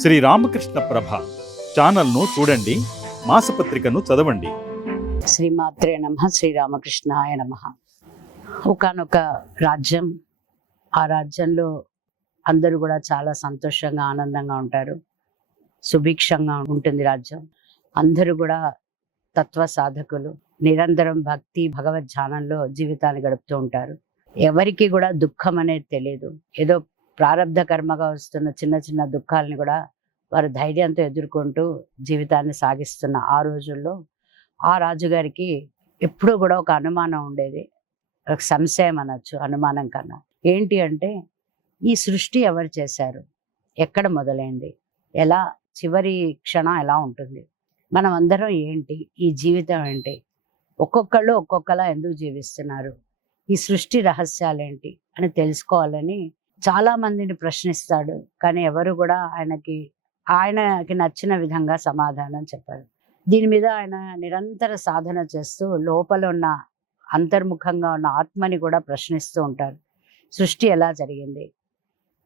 శ్రీ రామకృష్ణ ప్రభ ఛానల్ను చూడండి మాసపత్రికను చదవండి. శ్రీమాత్రే నమ శ్రీరామకృష్ణాయ నమ. ఒకనొక రాజ్యం ఆ రాజ్యంలో అందరూ కూడా చాలా సంతోషంగా ఆనందంగా ఉంటారు. సుభిక్షంగా ఉంటుంది రాజ్యం. అందరూ కూడా తత్వ సాధకులు. నిరంతరం భక్తి భగవద్ ధ్యానంలో జీవితాన్ని గడుపుతూ ఉంటారు. ఎవరికి కూడా దుఃఖం అనేది తెలియదు ఏదో ప్రారంధ కర్మగా వస్తున్న చిన్న చిన్న దుఃఖాలని కూడా వారు ధైర్యంతో ఎదుర్కొంటూ జీవితాన్ని సాగిస్తున్న ఆ రోజుల్లో ఆ రాజుగారికి ఎప్పుడూ కూడా ఒక అనుమానం ఉండేది. ఒక సంశయం అనొచ్చు అనుమానం కన్నా. ఏంటి అంటే ఈ సృష్టి ఎవరు చేశారు? ఎక్కడ మొదలైంది? ఎలా చివరి క్షణం ఎలా ఉంటుంది? మనం అందరం ఏంటి? ఈ జీవితం ఏంటి? ఒక్కొక్కళ్ళు ఒక్కొక్కలా ఎందుకు జీవిస్తున్నారు? ఈ సృష్టి రహస్యాలేంటి? అని తెలుసుకోవాలని చాలా మందిని ప్రశ్నిస్తాడు. కానీ ఎవరు కూడా ఆయనకి ఆయనకి నచ్చిన విధంగా సమాధానం చెప్పారు. దీని మీద ఆయన నిరంతర సాధన చేస్తూ లోపల ఉన్న అంతర్ముఖంగా ఉన్న ఆత్మని కూడా ప్రశ్నిస్తూ ఉంటారు. సృష్టి ఎలా జరిగింది?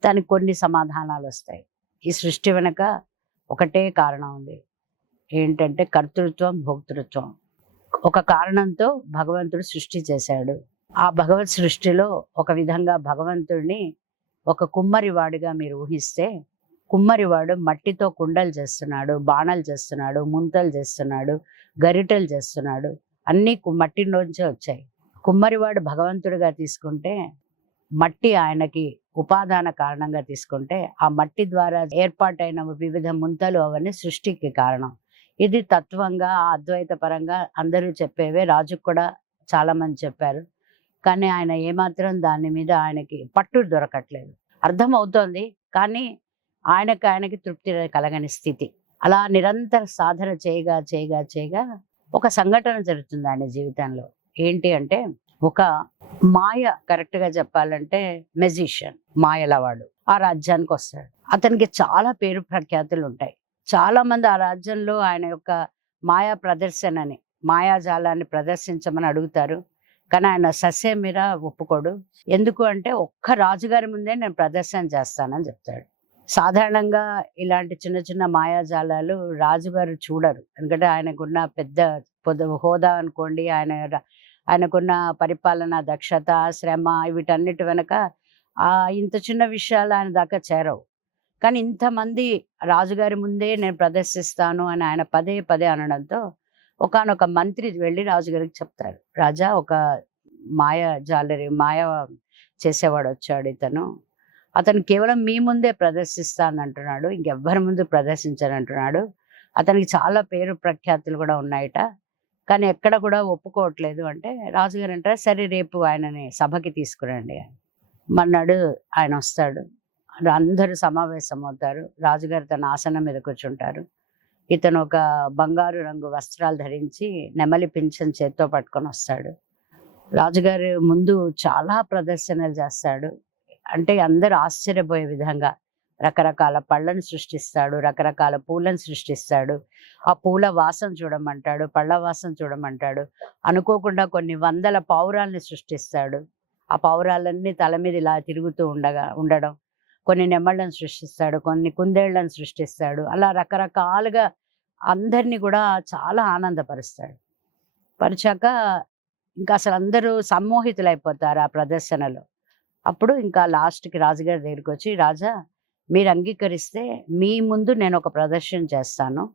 దానికి కొన్ని సమాధానాలు వస్తాయి. ఈ సృష్టి వెనుక ఒకటే కారణం ఉంది. ఏంటంటే కర్తృత్వం భోక్తృత్వం. ఒక కారణంతో భగవంతుడు సృష్టి చేశాడు. ఆ భగవత్ సృష్టిలో ఒక విధంగా భగవంతుడిని ఒక కుమ్మరివాడిగా మీరు ఊహిస్తే కుమ్మరివాడు మట్టితో కుండలు చేస్తున్నాడు బాణాలు చేస్తున్నాడు ముంతలు చేస్తున్నాడు గరిటలు చేస్తున్నాడు అన్నీ మట్టి నుంచే వచ్చాయి. కుమ్మరివాడు భగవంతుడిగా తీసుకుంటే మట్టి ఆయనకి ఉపాదాన కారణంగా తీసుకుంటే ఆ మట్టి ద్వారా ఏర్పాటైన వివిధ ముంతలు అవన్నీ సృష్టికి కారణం. ఇది తత్వంగా అద్వైత పరంగా అందరూ చెప్పేవే రాజుకు కూడా చాలా మంది చెప్పారు. కానీ ఆయన ఏమాత్రం దాని మీద ఆయనకి పట్టు దొరకట్లేదు. అర్థం అవుతోంది కానీ ఆయనకు ఆయనకి తృప్తి కలగని స్థితి. అలా నిరంతర సాధన చేయగా చేయగా చేయగా ఒక సంఘటన జరుగుతుంది ఆయన జీవితంలో. ఏంటి అంటే ఒక మాయ కరెక్ట్గా చెప్పాలంటే మెజిషియన్ మాయలవాడు ఆ రాజ్యానికి వస్తాడు. అతనికి చాలా పేరు ప్రఖ్యాతులు ఉంటాయి. చాలా మంది ఆ రాజ్యంలో ఆయన యొక్క మాయా ప్రదర్శనని మాయాజాలాన్ని ప్రదర్శించమని అడుగుతారు. కానీ ఆయన సస్యం మీర ఒప్పుకోడు. ఎందుకు అంటే ఒక్క రాజుగారి ముందే నేను ప్రదర్శన చేస్తానని చెప్తాడు. సాధారణంగా ఇలాంటి చిన్న చిన్న మాయాజాలాలు రాజుగారు చూడరు. ఎందుకంటే ఆయనకున్న పెద్ద పొద హోదా అనుకోండి ఆయన ఆయనకున్న పరిపాలన దక్షత శ్రమ వీటన్నిటి వెనక ఆ ఇంత చిన్న విషయాలు ఆయన దాకా చేరవు. కానీ ఇంతమంది రాజుగారి ముందే నేను ప్రదర్శిస్తాను అని ఆయన పదే పదే అనడంతో ఒకానొక మంత్రి వెళ్ళి రాజుగారికి చెప్తారు రాజా ఒక మాయ జాలరి మాయ చేసేవాడు వచ్చాడు ఇతను. అతను కేవలం మీ ముందే ప్రదర్శిస్తానంటున్నాడు ఇంకెవ్వరి ముందు ప్రదర్శించనంటున్నాడు. అతనికి చాలా పేరు ప్రఖ్యాతులు కూడా ఉన్నాయట. కానీ ఎక్కడ కూడా ఒప్పుకోవట్లేదు అంటే రాజుగారు అంటారు సరే రేపు ఆయనని సభకి తీసుకురండి. మన్నాడు ఆయన వస్తాడు. అందరూ సమావేశం అవుతారు రాజుగారు తన ఆసనం మీద కూర్చుంటారు. ఇతను ఒక బంగారు రంగు వస్త్రాలు ధరించి నెమలి పింఛన్ చేత్తో పట్టుకొని వస్తాడు. రాజుగారు ముందు చాలా ప్రదర్శనలు చేస్తాడు. అంటే అందరూ ఆశ్చర్యపోయే విధంగా రకరకాల పళ్ళను సృష్టిస్తాడు రకరకాల పూలను సృష్టిస్తాడు. ఆ పూల వాసన చూడమంటాడు పళ్ళ వాసన చూడమంటాడు. అనుకోకుండా కొన్ని వందల పావురాల్ని సృష్టిస్తాడు. ఆ పావురాలన్నీ తల మీద ఇలా తిరుగుతూ ఉండగా ఉండడం కొన్ని నెమళ్ళను సృష్టిస్తాడు కొన్ని కుందేళ్ళను సృష్టిస్తాడు. అలా రకరకాలుగా అందరినీ కూడా చాలా ఆనందపరుస్తాడు. పరిచాక ఇంకా అసలు అందరూ సమ్మోహితులైపోతారు ఆ ప్రదర్శనలో. అప్పుడు ఇంకా లాస్ట్కి రాజుగారి దగ్గరికి వచ్చి రాజా మీరు అంగీకరిస్తే మీ ముందు నేను ఒక ప్రదర్శన చేస్తాను.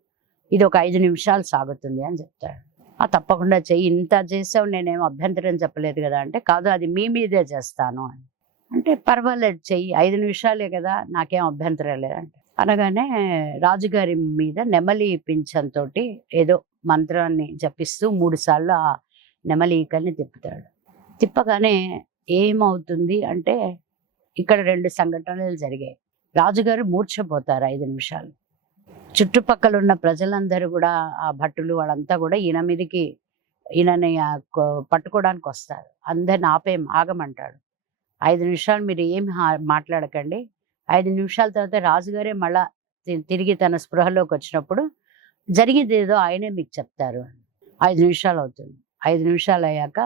ఇది ఒక ఐదు నిమిషాలు సాగుతుంది అని చెప్తాడు. ఆ తప్పకుండా చెయ్యి. ఇంత చేసావు నేనేం అభ్యంతరం చెప్పలేదు కదా అంటే కాదు అది మీ మీదే చేస్తాను అని. అంటే పర్వాలేదు చెయ్యి. ఐదు నిమిషాలే కదా నాకేం అభ్యంతరం లేదంటే. అనగానే రాజుగారి మీద నెమలి పింఛంతో ఏదో మంత్రాన్ని జపిస్తూ మూడు సార్లు ఆ నెమలి ఈకల్ని తిప్పుతాడు. తిప్పగానే ఏమవుతుంది అంటే ఇక్కడ రెండు సంఘటనలు జరిగాయి. రాజుగారు మూర్ఛపోతారు ఐదు నిమిషాలు. చుట్టుపక్కల ఉన్న ప్రజలందరూ కూడా ఆ భట్టులు వాళ్ళంతా కూడా ఈయన మీదకి ఈయనని పట్టుకోవడానికి వస్తారు అందరిని ఆపేం ఆగమంటాడు. ఐదు నిమిషాలు మీరు ఏమి మాట్లాడకండి. ఐదు నిమిషాల తర్వాత రాజుగారే మళ్ళా తిరిగి తన స్పృహలోకి వచ్చినప్పుడు జరిగింది ఏదో ఆయనే మీకు చెప్తారు. అని ఐదు నిమిషాలు అవుతుంది. ఐదు నిమిషాలు అయ్యాక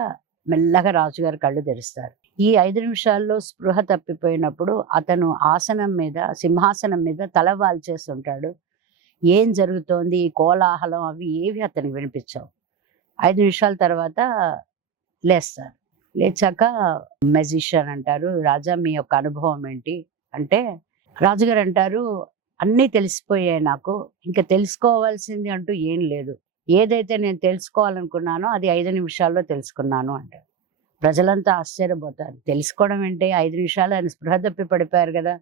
మెల్లగా రాజుగారు కళ్ళు తెరుస్తారు. ఈ ఐదు నిమిషాల్లో స్పృహ తప్పిపోయినప్పుడు అతను ఆసనం మీద సింహాసనం మీద తల వాల్చేసి ఉంటాడు ఏం జరుగుతోంది? ఈ కోలాహలం అవి ఏవి అతనికి వినిపించవు. ఐదు నిమిషాల తర్వాత లేస్తారు. లేచాక మెజిషియన్ అంటారు. రాజా మీ యొక్క అనుభవం ఏంటి? అంటే రాజుగారు అంటారు అన్నీ తెలిసిపోయాయి నాకు. ఇంకా తెలుసుకోవాల్సింది అంటూ ఏం లేదు. ఏదైతే నేను తెలుసుకోవాలనుకున్నానో అది ఐదు నిమిషాల్లో తెలుసుకున్నాను అంటారు. ప్రజలంతా ఆశ్చర్యపోతారు. తెలుసుకోవడం ఏంటి? ఐదు నిమిషాలు ఆయన స్పృహ తప్పి పడిపోయారు కదా.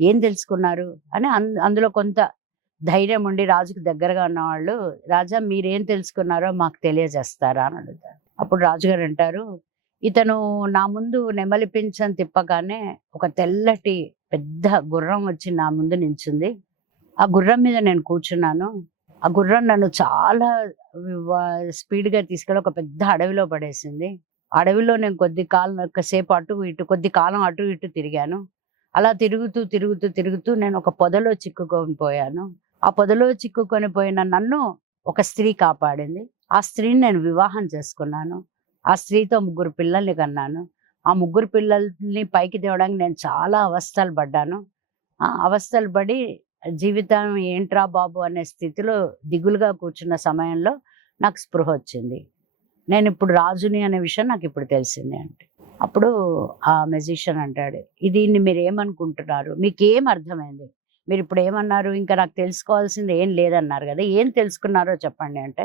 ఏం తెలుసుకున్నారు? అని అన్- అందులో కొంత ధైర్యం ఉండి రాజుకు దగ్గరగా ఉన్నవాళ్ళు రాజా మీరేం తెలుసుకున్నారో మాకు తెలియజేస్తారా? అని అడుగుతారు. అప్పుడు రాజుగారు అంటారు ఇతను నా ముందు నెమలి తిప్పగానే ఒక తెల్లటి పెద్ద గుర్రం వచ్చి నా ముందు నించుంది ఆ గుర్రం మీద నేను కూర్చున్నాను. ఆ గుర్రం నన్ను చాలా స్పీడ్గా తీసుకెళ్ళి ఒక పెద్ద అడవిలో పడేసింది. అడవిలో నేను కొద్ది కాలం ఒకసేపు అటు ఇటు కొద్ది కాలం అటు ఇటు తిరిగాను. అలా తిరుగుతూ తిరుగుతూ తిరుగుతూ నేను ఒక పొదలో చిక్కుకొని పోయాను. ఆ పొదలో చిక్కుకొని పోయిన నన్ను ఒక స్త్రీ కాపాడింది. ఆ స్త్రీని నేను వివాహం చేసుకున్నాను. ఆ స్త్రీతో ముగ్గురు పిల్లల్ని కన్నాను. ఆ ముగ్గురు పిల్లల్ని పైకి తేవడానికి నేను చాలా అవస్థలు పడ్డాను. అవస్థలు పడి జీవితం ఏంట్రా బాబు అనే స్థితిలో దిగులుగా కూర్చున్న సమయంలో నాకు స్పృహ వచ్చింది. నేను ఇప్పుడు రాజుని అనే విషయం నాకు ఇప్పుడు తెలిసింది అంటే అప్పుడు ఆ మెజిషియన్ అంటాడు దీన్ని మీరు ఏమనుకుంటున్నారు? మీకు ఏం అర్థమైంది? మీరు ఇప్పుడు ఏమన్నారు? ఇంకా నాకు తెలుసుకోవాల్సింది ఏం లేదన్నారు కదా? ఏం తెలుసుకున్నారో చెప్పండి అంటే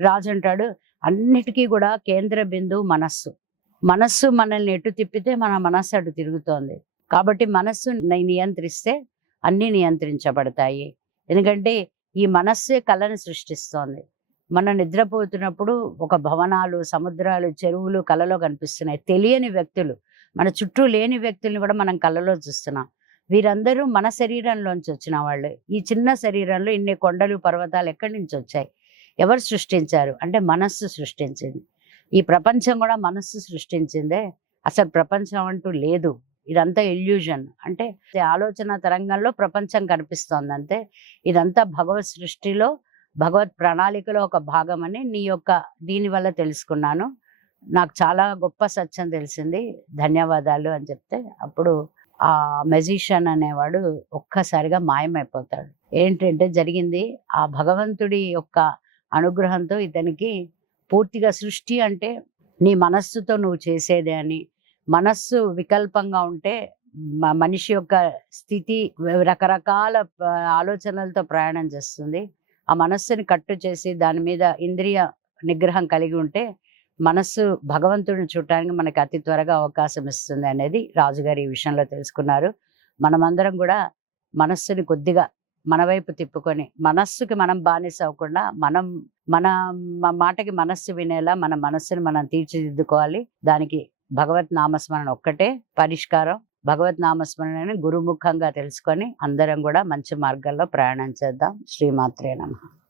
రాజు అంటాడు అన్నిటికీ కూడా కేంద్ర బిందువు మనస్సు. మనస్సు మనల్ని ఎటు తిప్పితే మన మనస్సు అటు తిరుగుతోంది. కాబట్టి మనస్సు నియంత్రిస్తే అన్నీ నియంత్రించబడతాయి. ఎందుకంటే ఈ మనస్సే కళను సృష్టిస్తోంది. మనం నిద్రపోతున్నప్పుడు ఒక భవనాలు సముద్రాలు చెరువులు కళలో కనిపిస్తున్నాయి. తెలియని వ్యక్తులు మన చుట్టూ లేని వ్యక్తుల్ని కూడా మనం కళ్ళలో చూస్తున్నాం. వీరందరూ మన శరీరంలోంచి వచ్చిన వాళ్ళు. ఈ చిన్న శరీరంలో ఇన్ని కొండలు పర్వతాలు ఎక్కడి నుంచి వచ్చాయి? ఎవరు సృష్టించారు? అంటే మనస్సు సృష్టించింది. ఈ ప్రపంచం కూడా మనస్సు సృష్టించిందే. అసలు ప్రపంచం అంటూ లేదు. ఇదంతా ఇల్యూజన్. అంటే ఆలోచన తరంగంలో ప్రపంచం కనిపిస్తోంది అంతే ఇదంతా భగవత్ సృష్టిలో భగవత్ ప్రణాళికలో ఒక భాగం అని నీ యొక్క దీని వల్ల తెలుసుకున్నాను. నాకు చాలా గొప్ప సత్యం తెలిసింది. ధన్యవాదాలు అని చెప్తే అప్పుడు ఆ మెజిషియన్ అనేవాడు ఒక్కసారిగా మాయమైపోతాడు. ఏంటంటే జరిగింది ఆ భగవంతుడి యొక్క అనుగ్రహంతో ఇతనికి పూర్తిగా సృష్టి అంటే నీ మనస్సుతో నువ్వు చేసేదే అని. మనస్సు వికల్పంగా ఉంటే మ- మనిషి యొక్క స్థితి రకరకాల ఆలోచనలతో ప్రయాణం చేస్తుంది. ఆ మనస్సుని కట్టు చేసి దాని మీద ఇంద్రియ నిగ్రహం కలిగి ఉంటే మనస్సు భగవంతుడిని చూడటానికి మనకి అతి త్వరగా అవకాశం ఇస్తుంది అనేది రాజుగారు ఈ విషయంలో తెలుసుకున్నారు. మనమందరం కూడా మనస్సుని కొద్దిగా మన వైపు తిప్పుకొని మనస్సుకి మనం బానిస అవ్వకుండా మనం మన మాటకి మనస్సు వినేలా మన మనస్సుని మనం తీర్చిదిద్దుకోవాలి. దానికి భగవత్ నామస్మరణ ఒక్కటే పరిష్కారం. భగవత్ నామస్మరణని గురుముఖంగా తెలుసుకొని అందరం కూడా మంచి మార్గంలో ప్రయాణం చేద్దాం. శ్రీమాత్రే నమః.